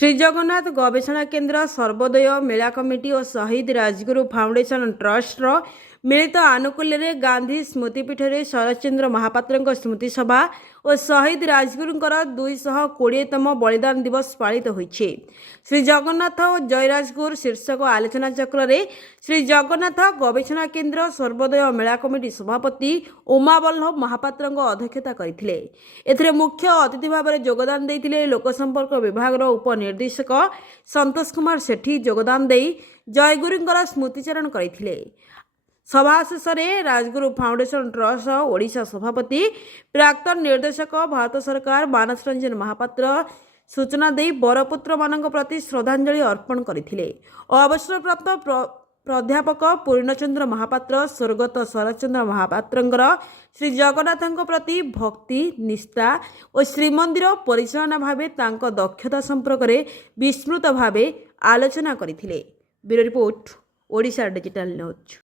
ଶ୍ରୀଜଗନ୍ନାଥ ଗବେଷଣା କେନ୍ଦ୍ର ସର୍ବୋଦୟ ମେଳା କମିଟି ଓ ଶହୀଦ ରାଜଗୁରୁ ଫାଉଣ୍ଡେସନ ଟ୍ରଷ୍ଟର ମିଳିତ ଆନୁକୂଲ୍ୟରେ ଗାନ୍ଧୀ ସ୍ମୃତିପୀଠରେ ଶରତଚନ୍ଦ୍ର ମହାପାତ୍ରଙ୍କ ସ୍ମୃତି ସଭା ଓ ଶହୀଦ ରାଜଗୁରୁଙ୍କର 220ତମ ବଳିଦାନ ଦିବସ ପାଳିତ ହୋଇଛି। ଶ୍ରୀ ଜଗନ୍ନାଥ ଓ ଜୟରାଜଗୁରୁ ଶୀର୍ଷକ ଆଲୋଚନା ଚକ୍ରରେ ଶ୍ରୀ ଜଗନ୍ନାଥ ଗବେଷଣା କେନ୍ଦ୍ର ସର୍ବୋଦୟ ମେଳା କମିଟି ସଭାପତି ଉମାବଲ୍ଲଭ ମହାପାତ୍ରଙ୍କ ଅଧ୍ୟକ୍ଷତା କରିଥିଲେ। ଏଥିରେ ମୁଖ୍ୟ ଅତିଥି ଭାବରେ ଯୋଗଦାନ ଦେଇଥିଲେ ଲୋକସମ୍ପର୍କ ବିଭାଗର ଉପନିର୍ଦ୍ଦେଶକ ସନ୍ତୋଷ କୁମାର ସେଠୀ। ଯୋଗଦାନ ଦେଇ ଜୟଗୁରୁଙ୍କର ସ୍ମୃତିଚାରଣ କରିଥିଲେ। ସଭା ଶେଷରେ ରାଜଗୁରୁ ଫାଉଣ୍ଡେସନ ଟ୍ରଷ୍ଟ ଓଡ଼ିଶା ସଭାପତି ପ୍ରାକ୍ତନ ନିର୍ଦ୍ଦେଶକ ଭାରତ ସରକାର ମାନସ ରଞ୍ଜନ ମହାପାତ୍ର ସୂଚନା ଦେଇ ବରପୁତ୍ରମାନଙ୍କ ପ୍ରତି ଶ୍ରଦ୍ଧାଞ୍ଜଳି ଅର୍ପଣ କରିଥିଲେ ଓ ଅବସରପ୍ରାପ୍ତ ପ୍ରାଧ୍ୟାପକ ପୂର୍ଣ୍ଣଚନ୍ଦ୍ର ମହାପାତ୍ର ସ୍ୱର୍ଗତ ଶରତଚନ୍ଦ୍ର ମହାପାତ୍ରଙ୍କର ଶ୍ରୀ ଜଗନ୍ନାଥଙ୍କ ପ୍ରତି ଭକ୍ତି ନିଷ୍ଠା ଓ ଶ୍ରୀମନ୍ଦିର ପରିଚାଳନା ଭାବେ ତାଙ୍କ ଦକ୍ଷତା ସମ୍ପର୍କରେ ବିସ୍ତୃତ ଭାବେ ଆଲୋଚନା କରିଥିଲେ। Bureau report Odisha digital news.